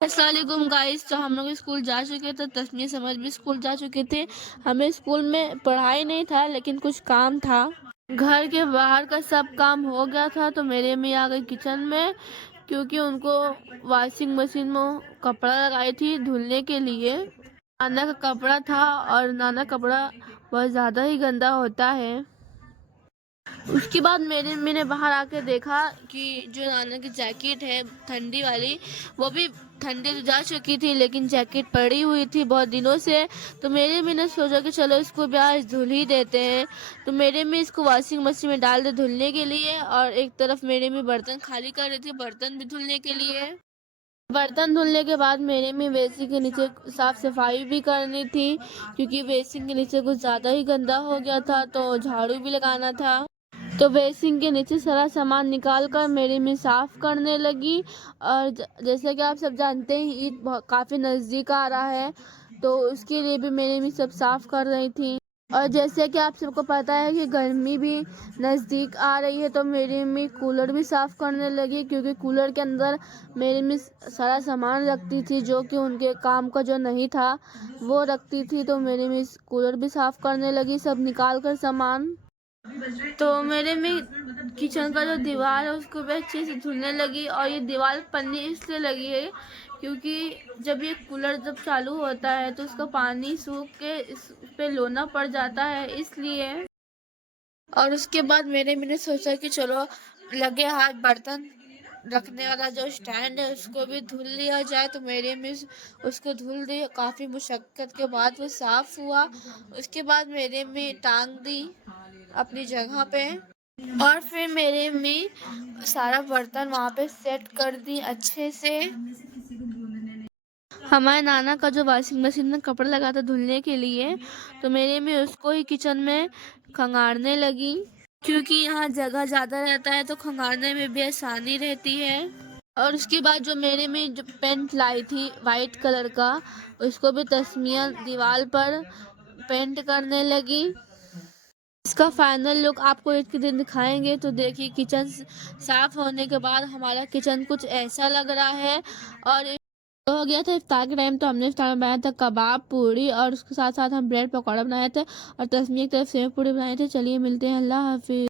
अस्सलाम वालेकुम गाइस। तो हम लोग स्कूल जा चुके थे, तस्मीर समझ भी स्कूल जा चुके थे। हमें स्कूल में पढ़ाई नहीं था लेकिन कुछ काम था। घर के बाहर का सब काम हो गया था तो मेरे अम्मी आ गई किचन में, क्योंकि उनको वॉशिंग मशीन में कपड़ा लगाई थी धुलने के लिए। नाना का कपड़ा था और नाना कपड़ा बहुत ज़्यादा ही गंदा होता है। उसके बाद मेरे अम्मी ने बाहर आके देखा कि जो नाना की जैकेट है ठंडी वाली, वो भी ठंडी तो जा चुकी थी लेकिन जैकेट पड़ी हुई थी बहुत दिनों से। तो मेरे अम्मी ने सोचा कि चलो इसको भी आज धुल ही देते हैं। तो मेरे अम्मी इसको वॉशिंग मशीन में डाल दे धुलने के लिए, और एक तरफ मेरे अम्मी बर्तन खाली कर रही थी बर्तन भी धुलने के लिए। बर्तन धुलने के बाद मेरे में बेसिन के नीचे साफ सफाई भी करनी थी, क्योंकि बेसिन के नीचे कुछ ज़्यादा ही गंदा हो गया था तो झाड़ू भी लगाना था। तो बेसिन के नीचे सारा सामान निकाल कर मेरी में साफ करने लगी। और जैसे कि आप सब जानते हैं ईद काफ़ी नज़दीक आ रहा है, तो उसके लिए भी मेरी में सब साफ कर रही थी। और जैसे कि आप सबको पता है कि गर्मी भी नज़दीक आ रही है, तो मेरी मम्मी कूलर भी साफ़ करने लगी, क्योंकि कूलर के अंदर मेरी मम्मी सारा सामान रखती थी जो कि उनके काम का जो नहीं था वो रखती थी। तो मेरी मम्मी कूलर भी साफ़ करने लगी सब निकाल कर सामान। तो मेरे में किचन का जो दीवार है उसको भी अच्छे से धुलने लगी। और ये दीवार पन्नी इसलिए लगी है क्योंकि जब ये कूलर जब चालू होता है तो उसका पानी सूख के इस पे लोना पड़ जाता है, इसलिए। और उसके बाद मैंने सोचा कि चलो लगे हाथ बर्तन रखने वाला जो स्टैंड है उसको भी धुल लिया जाए। तो मेरे में उसको धुल दी, काफ़ी मुशक्क़त के बाद वो साफ़ हुआ। उसके बाद मेरे में टांग दी अपनी जगह पे, और फिर मेरे में सारा बर्तन वहाँ पे सेट कर दी अच्छे से। हमारे नाना का जो वॉशिंग मशीन में कपड़ा लगा था धुलने के लिए, तो मेरे में उसको ही किचन में खंगारने लगी, क्योंकि यहाँ जगह ज़्यादा रहता है तो खंगारने में भी आसानी रहती है। और उसके बाद जो मेरे में जो पेंट लाई थी वाइट कलर का, उसको भी तस्मिया दीवार पर पेंट करने लगी। इसका फाइनल लुक आपको एक दिन दिखाएंगे। तो देखिए किचन साफ होने के बाद हमारा किचन कुछ ऐसा लग रहा है। और हो गया था इफ्तार के टाइम, तो हमने इफ्तार में बनाया था कबाब पूरी, और उसके साथ साथ हम ब्रेड पकौड़ा बनाए थे, और तस्मीर की तरफ सेव पूरी बनाए थे। चलिए मिलते हैं, अल्लाह हाफिज।